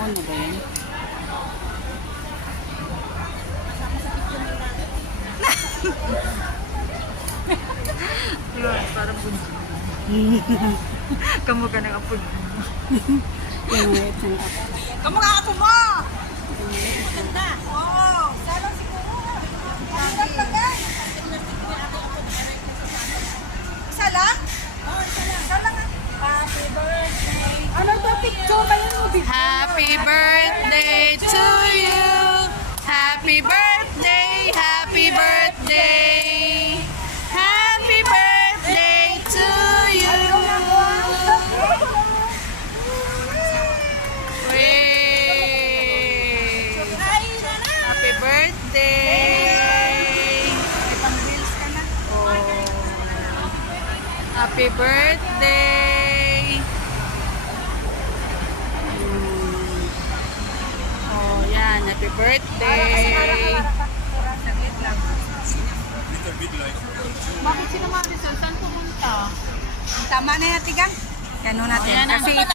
Ano ba yan? Parang bunso. Kamukha ng apo. Pinangit ng ako. Kamukha ako mo! Maganda. Oo. Salang siguro. Isa lang? Oo, isa lang. Isa lang. Happy birthday. Ano to picture? Bayan mo picture. Happy birthday to you. Happy birthday, happy birthday. Happy birthday to you. Wait. Happy birthday. May pang-bills ka na. Oh. Happy birthday. Oh, yan. Happy birthday. Saglit lang. Bakit sila Marisol? Saan pumunta? Tama na yan, tigang. Ganun natin. Ayan, Kasi